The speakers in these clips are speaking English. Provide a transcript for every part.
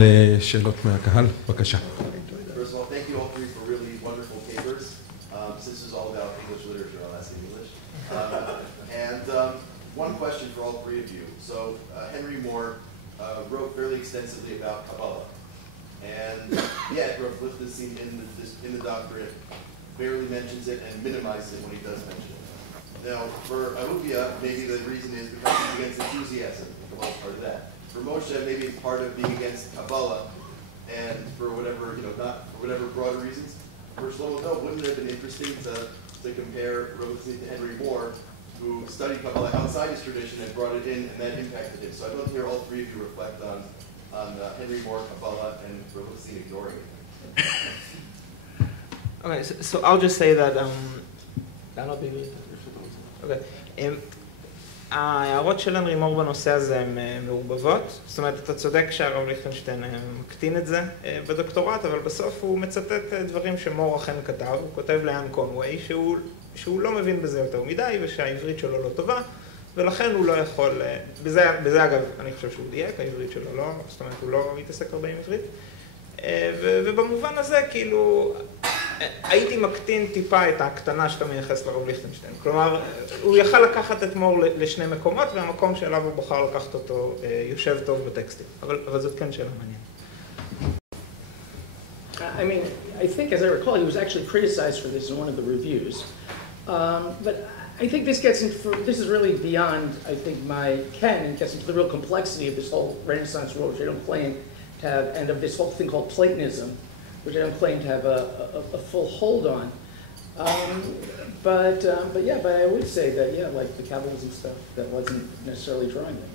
לשאלות מהקהל, בבקשה. First of all, thank you all three for really wonderful papers. Since this is all about English literature, I'll ask in English. One question for all three of you. So Henry Moore wrote fairly extensively about Kabbalah, and yet Rav Lichtenstein in the doctorate barely mentions it and minimizes it when he does mention it. Now, for Ahuvia, maybe the reason is because he's against enthusiasm. Kabbalah is part of that. For Moshe, maybe it's part of being against Kabbalah, and for whatever, not for whatever broader reasons. For Shlomo, though, wouldn't it have been interesting to compare Rav Lichtenstein to Henry Moore, who studied Kabbalah outside his tradition and brought it in, and that impacted him. So I'd love to hear all three of you reflect on Henry Moore, Kabbalah, and Rav Lichtenstein ignoring it. Okay, so I'll just say that ההערות של הנרי מור בנושא הזה הן מעורבבות. זאת אומרת, אתה צודק שהרב ליכטנשטיין מקטין את זה בדוקטורט, אבל בסוף הוא מצטט דברים שמור אכן כתב. הוא כותב ליאן קונווי שהוא לא מבין בזה יותר מדי ושהעברית שלו לא טובה, ולכן הוא לא יכול... בזה אגב, אני חושב שהוא דייק, העברית שלו לא, זאת אומרת, הוא לא מתעסק הרבה עם עברית. ובמובן הזה, כאילו, הייתי מקטין טיפה את ההקטנה שאתה מייחס לרב ליכטנשטיין. כלומר, הוא יכל לקחת את מור לשני מקומות, והמקום שאליו הוא בוחר לקחת אותו יושב טוב בטקסטים. אבל זאת כן שאלה מעניינת. I mean, I think, as I recall, he was actually criticized for this in one of the reviews. But I think this is really beyond, I think, my ken, and gets into the real complexity of this whole Renaissance world, which I don't claim to have, and of this whole thing called Platonism, which I don't claim to have a full hold on. But I would say that, like the Kabbalism stuff, that wasn't necessarily drawing them.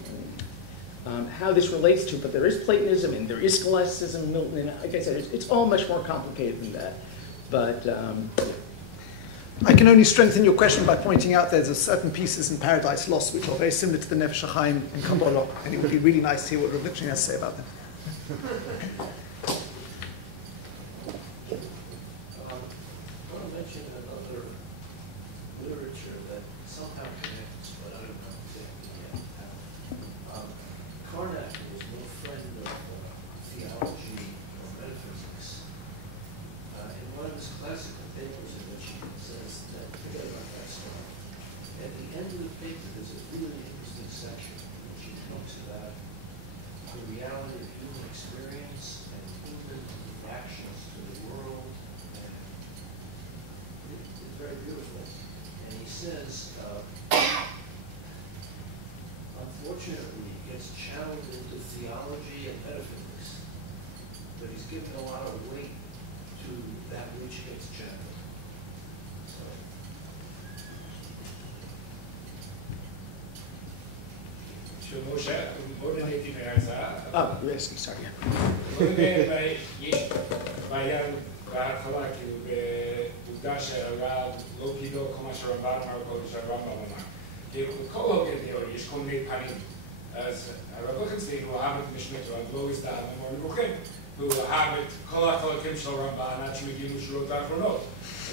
How this relates to, but there is Platonism and there is scholasticism, Milton, and like I said, it's all much more complicated than that. But I can only strengthen your question by pointing out there's certain pieces in Paradise Lost which are very similar to the Nefesh HaChaim in Kabbalah, and it would be really nice to hear what Rav Lichtenstein has to say about them. sorry. יש בעיה בהתחלה, כאילו, בעובדה שהרב לא גידול כל מה שהרמב"ם אמר, כל מה שהרמב"ם אמר. כאילו, בכל הוגן תיאוריה יש כל מיני פנים. אז הרב ליכטנשטיין הוא אהב את משנתו, אז לא הזדהה למור נבוכים. והוא אהב את כל החלקים של הרמב"ם עד שהוא הגיעו לשורות האחרונות.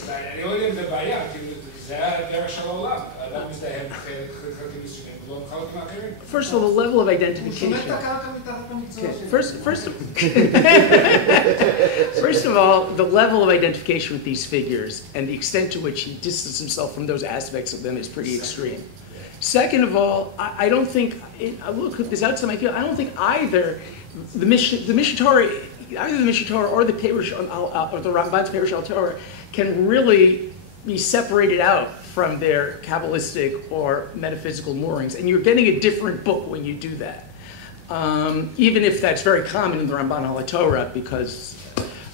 אז אני לא יודע אם זה בעיה, כאילו, זה הדרך של העולם. האדם מזדהה בחלקים מסוימים, ולא בחלקים האחרים. First of all, the level of identification. First of all, the level of identification with these figures and the extent to which he distances himself from those aspects of them is pretty extreme. Second of all, I don't think, look at this outside my field, I don't think either the Mishnah Torah, either the Mishnah Torah or the Perush, or the Ramban's Perush al Torah can really be separated out from their Kabbalistic or metaphysical moorings. And you're getting a different book when you do that. Even if that's very common in the Ramban al Torah, because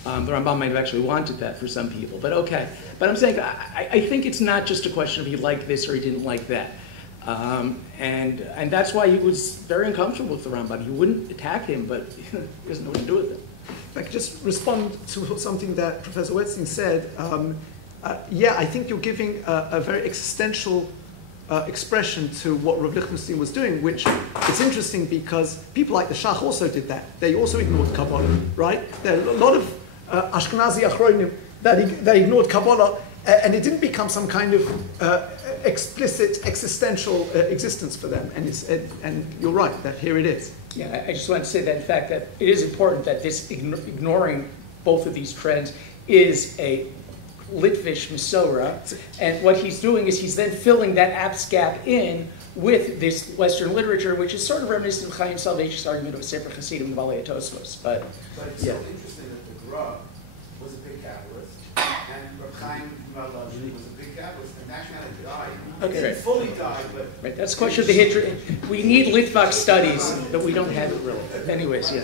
the Ramban might have actually wanted that for some people. But okay. But I'm saying, I think it's not just a question of he liked this or he didn't like that. And that's why he was very uncomfortable with the Ramban. He wouldn't attack him, but he doesn't know what to do with him. If I could just respond to something that Professor Wetzstein said. I think you're giving a very existential expression to what Rav Lichtenstein was doing, which it's interesting because people like the Shach also did that. They also ignored Kabbalah, right? There are a lot of Ashkenazi Achronim that ignored Kabbalah, and it didn't become some kind of explicit existential existence for them. And you're right that here it is. Yeah, I just want to say that, in fact, that it is important that this ignoring both of these trends is a Litvish Masorah, and what he's doing is he's then filling that apps gap in with this Western literature, which is sort of reminiscent of Chaim Soloveitchik's argument of Sefer Hasidim and Balei Tosfos. But it's so interesting that the Gra was a big capitalist, and Reb Chaim was a big capitalist, and nationality died. Okay, It didn't fully die, but right, that's a question of the history. We need Litvak studies, but we don't have it really. Anyways, yeah.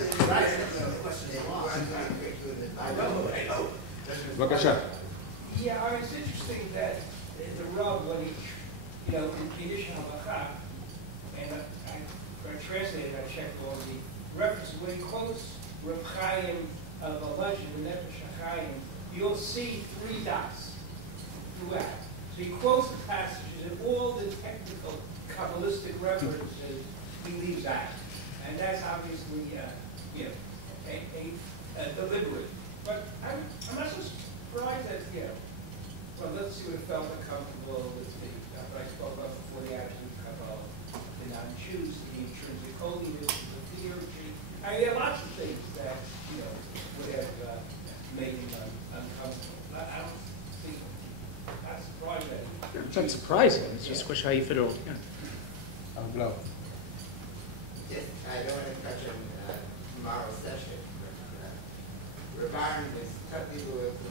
בבקשה. Yeah, it's interesting that the Rav, when he, in Kiddush Halacha, and I translated, I checked all the references, when he quotes Reb Chaim of Alajah, the Nefesh HaChaim, you'll see 3 dots throughout. So he quotes the passages, and all the technical Kabbalistic references he leaves out. And that's obviously, deliberate. But I'm not so surprised that, well, let's see what felt uncomfortable with what I spoke about before, the absolute Kabbalah, did not choose the intrinsic holiness, the theurgy. I mean, there are lots of things that, would have made him uncomfortable. I don't think, not surprised that. It's not surprising. It's just a question how you fit it all together. Yes, I don't want to touch on tomorrow's session. Rabban is Tati who went to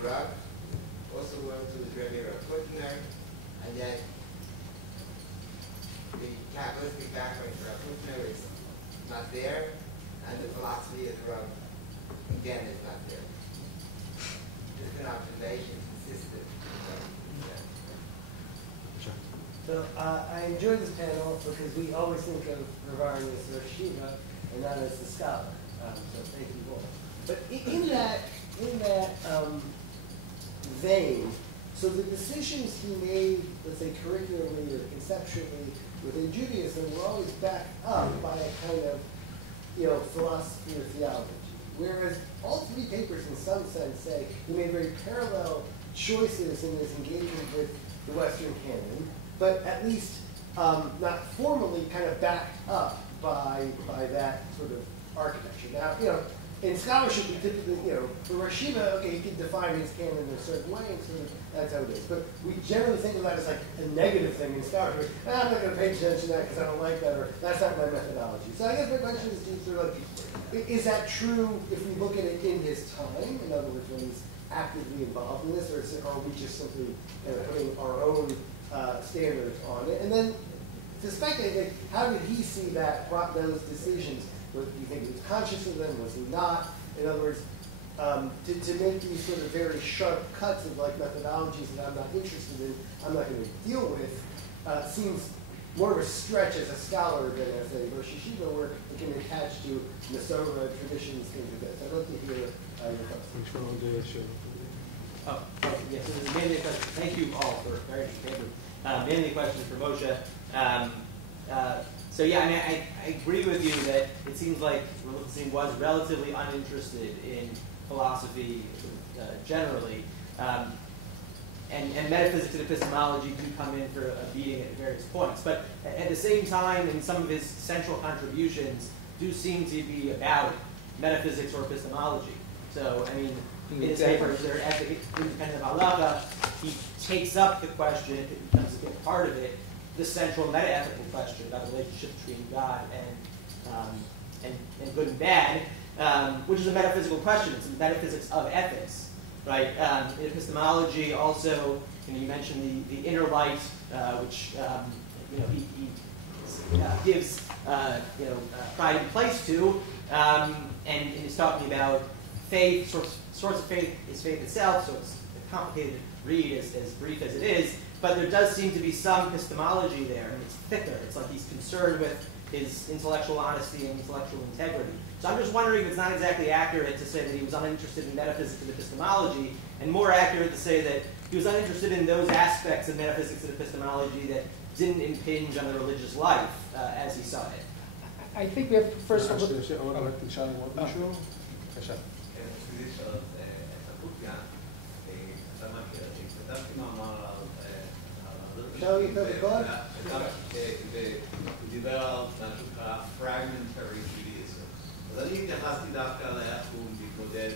Rav, also went to the Rebbe Rav Kutner, and then the Kabbalistic background for Rav Kutner is not there, and the philosophy of Rav, again, is not there. Just an observation consistent. So I enjoyed this panel because we always think of Rav Aaron as Rosh Yeshiva and not as the scholar. So thank you all. But in that vein, so the decisions he made, let's say curricularly or conceptually within Judaism, were always backed up by a kind of, philosophy or theology. Whereas all 3 papers, in some sense, say he made very parallel choices in his engagement with the Western canon, but at least not formally kind of backed up by that sort of architecture. Now, in scholarship, we typically, for Rosh Yeshiva, okay, he can define his canon in a certain way, and sort of that's how it is. But we generally think of that as like a negative thing in scholarship. I'm not going to pay attention to that because I don't like that, or that's not my methodology. So I guess my question is, sort of like, is that true if we look at it in his time? In other words, when he's actively involved in this, or are we just simply putting our own standards on it? And then, to speculate, how did he see those decisions? Do you think he was conscious of them? Was he not? In other words, to make these sort of very sharp cuts of like methodologies that I'm not interested in, I'm not going to deal with, seems more of a stretch as a scholar than as a Rosh Yeshiva, where it can attach to Masorah traditions, things like that. So I'd love to hear your thoughts. Yes, this is mainly a question. Thank you all for very interesting papers. Mainly a question for Moshe. So yeah, I mean, I agree with you that it seems like Rav was relatively uninterested in philosophy generally, and metaphysics and epistemology do come in for a beating at various points. But at the same time, and some of his central contributions do seem to be about metaphysics or epistemology. So, I mean, in his papers, they're independent of halacha. He takes up the question, it becomes a big part of it, the central meta-ethical question about the relationship between God and good and bad, which is a metaphysical question. It's the metaphysics of ethics, right? In epistemology, also, you mentioned the inner light, which he gives pride and place to, and he's talking about faith. Source of faith is faith itself, so it's a complicated read, as brief as it is. But there does seem to be some epistemology there, and it's thicker. It's like he's concerned with his intellectual honesty and intellectual integrity. So I'm just wondering if it's not exactly accurate to say that he was uninterested in metaphysics and epistemology, and more accurate to say that he was uninterested in those aspects of metaphysics and epistemology that didn't impinge on the religious life as he saw it. I think we have first of all... אפשר להתנדב בכל? הוא דיבר על משהו שנקרא fragmentary Judaism. אז אני התייחסתי דווקא לאיך הוא מתמודד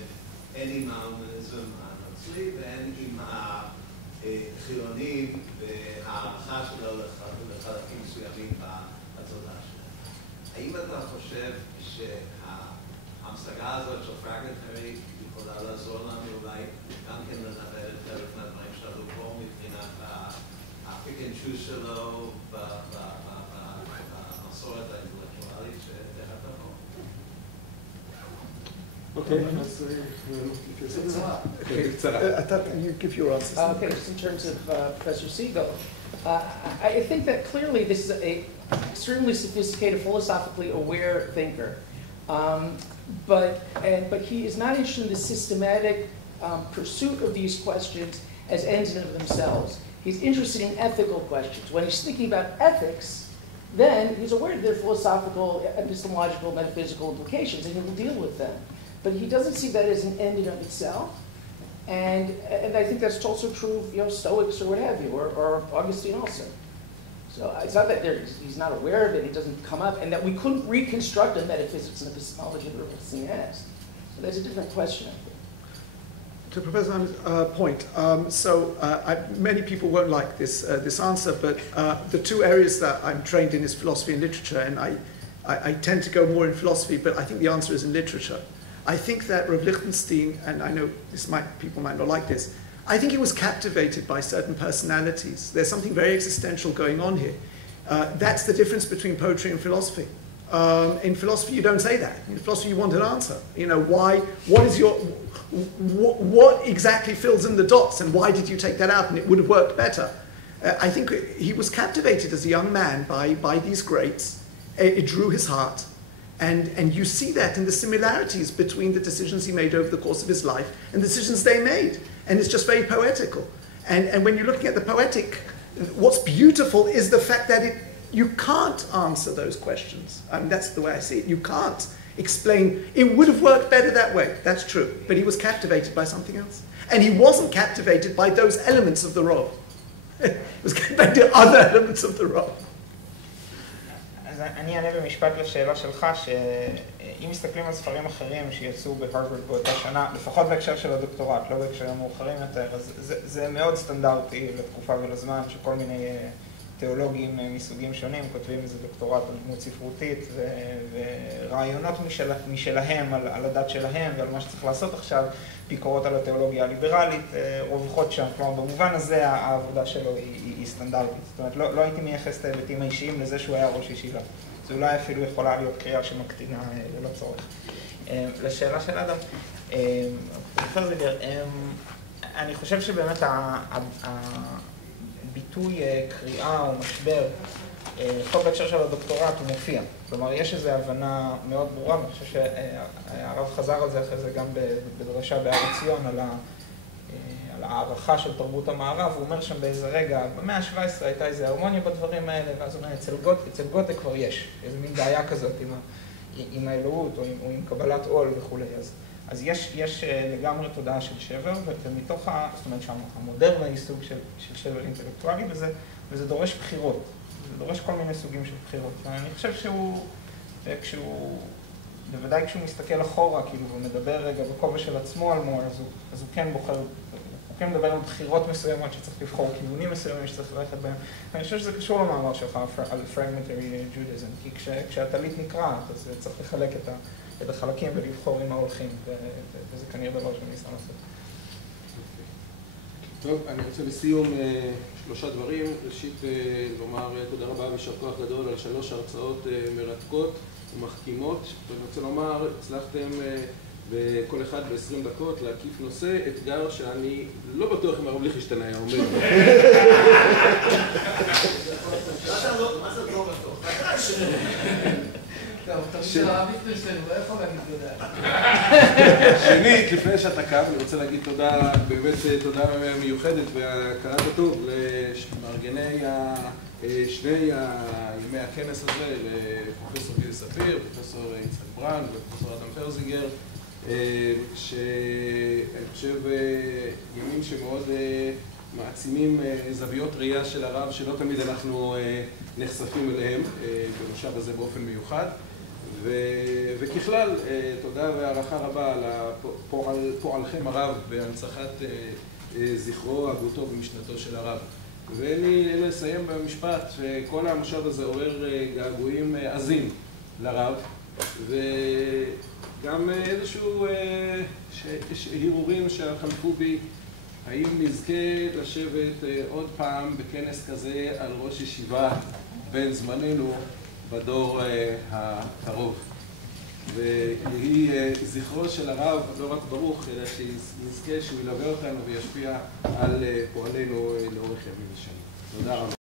הן עם ההומניזם הנוצרי והן עם החילונים וההערכה שלו לחלקים מסוימים בתודעה שלהם. האם אתה חושב שההמשגה הזאת של fragmentary יכולה לעזור לנו אולי גם כן לנבא את חלק מהדברים שעלו פה מבחינת הפיק אנד צ'וז שלו במסורת האינטלקטואלית שתחת החוק? אוקיי, אז you give your answers. Okay, just in terms of Professor Siegel, I think that clearly this is an extremely sophisticated, philosophically aware thinker. But he is not interested in the systematic pursuit of these questions as ends in of themselves. He's interested in ethical questions. When he's thinking about ethics, then he's aware of their philosophical, epistemological, metaphysical implications, and he will deal with them. But he doesn't see that as an end in of itself. And I think that's also true of Stoics or what have you, or Augustine also. So it's not that he's not aware of it, it doesn't come up, and that we couldn't reconstruct a metaphysics and epistemology that Augustine has. So that's a different question, I think. To Professor Ham's point, many people won't like this answer, but the two areas that I'm trained in is philosophy and literature, and I tend to go more in philosophy, but I think the answer is in literature. I think that Rav Lichtenstein, and I know people might not like this, I think he was captivated by certain personalities. There's something very existential going on here. That's the difference between poetry and philosophy. In philosophy, you don't say that. In philosophy, you want an answer. You know, what exactly fills in the dots, and why did you take that out, and it would have worked better. I think he was captivated as a young man by these greats. It drew his heart. And you see that in the similarities between the decisions he made over the course of his life and the decisions they made. And it's just very poetical. And when you're looking at the poetic, what's beautiful is the fact that you can't answer those questions. I mean, that's the way I see it. You can't explain. It would have worked better that way. That's true. But he was captivated by something else. And he wasn't captivated by those elements of the role. He was captivated by other elements of the role. אז אני אענה במשפט לשאלה שלך, שאם מסתכלים על ספרים אחרים שיצאו בהרווארד באותה שנה, לפחות בהקשר של הדוקטורט, לא בהקשרים מאוחרים יותר, אז זה מאוד סטנדרטי לתקופה ולזמן, שכל מיני תיאולוגים מסוגים שונים כותבים איזה דוקטורט על דמות ספרותית, ורעיונות משלהם על הדת שלהם ועל מה שצריך לעשות עכשיו, ביקורות על התיאולוגיה הליברלית, רווחות שם. כלומר, במובן הזה העבודה שלו היא סטנדרטית. זאת אומרת, לא הייתי מייחס את ההיבטים האישיים לזה שהוא היה ראש ישיבה. זה אולי אפילו יכולה להיות קריאה שמקטינה ללא צורך. לשאלה של אדם, פרופסור זיגר, אני חושב שבאמת הביטוי קריאה או משבר, לפחות בהקשר של הדוקטורט הוא מופיע. כלומר, יש איזו הבנה מאוד ברורה, אני חושב שהרב חזר על זה אחרי זה גם בדרשה בעציון, על הערכה של תרבות המערב. הוא אומר שם באיזה רגע, במאה ה-17 הייתה איזו הרמוניה בדברים האלה, ואז הוא אומר, אצל גוטה כבר יש איזו מין בעיה כזאת עם האלוהות או עם קבלת עול וכו'. אז יש לגמרי תודעה של שבר, ומתוך, זאת אומרת שהמודרנה היא סוג של שבר אינטלקטואלי, וזה דורש בחירות. זה דורש כל מיני סוגים של בחירות. אני חושב בוודאי כשהוא מסתכל אחורה, כאילו, ומדבר רגע בכובע של עצמו על מור, אז הוא כן בוחר, הוא כן מדבר על בחירות מסוימות שצריך לבחור, כיוונים מסוימים שצריך ללכת בהם. ואני חושב שזה קשור למאמר שלך על fragmentary Judaism, כי כשהטלית נקרעת, אז צריך לחלק את החלקים ולבחור עם מה הולכים, וזה כנראה דבר שאני אשמח לעשות. טוב, אני רוצה לסיום 3 דברים. ראשית, לומר תודה רבה ויישר כוח גדול על 3 הרצאות מרתקות ומחכימות. ואני רוצה לומר, הצלחתם בכל אחד ב-20 דקות להקיף נושא, אתגר שאני לא בטוח אם הרב ליכטנשטיין היה אומר. מה זה לא בטוח? טוב, אתה רוצה הרב ליכטנשטיין, הוא לא יכול להגיד תודה. שנית, לפני שאתה קם, אני רוצה להגיד תודה, באמת תודה מיוחדת והכרת הטוב למארגני שני ימי הכנס הזה, לפרופסור גיל ספיר, פרופסור יצחק ברנד ופרופסור אדם פרזיגר, שאני חושב ימים שמאוד מעצימים זוויות ראייה של הרב שלא תמיד אנחנו נחשפים אליהם במושב הזה באופן מיוחד. וככלל, תודה והערכה רבה על פועלכם הרב בהנצחת זכרו, הגותו ומשנתו של הרב. ואני לסיים במשפט, כל המושב הזה עורר געגועים עזים לרב, וגם איזשהו הרהורים שחלפו בי, האם נזכה לשבת עוד פעם בכנס כזה על ראש ישיבה בין זמננו בדור הקרוב. ויהי זכרו של הרב לא רק ברוך, אלא שנזכה שהוא ילווה אותנו וישפיע על פועלנו לאורך ימים ושנים. תודה רבה.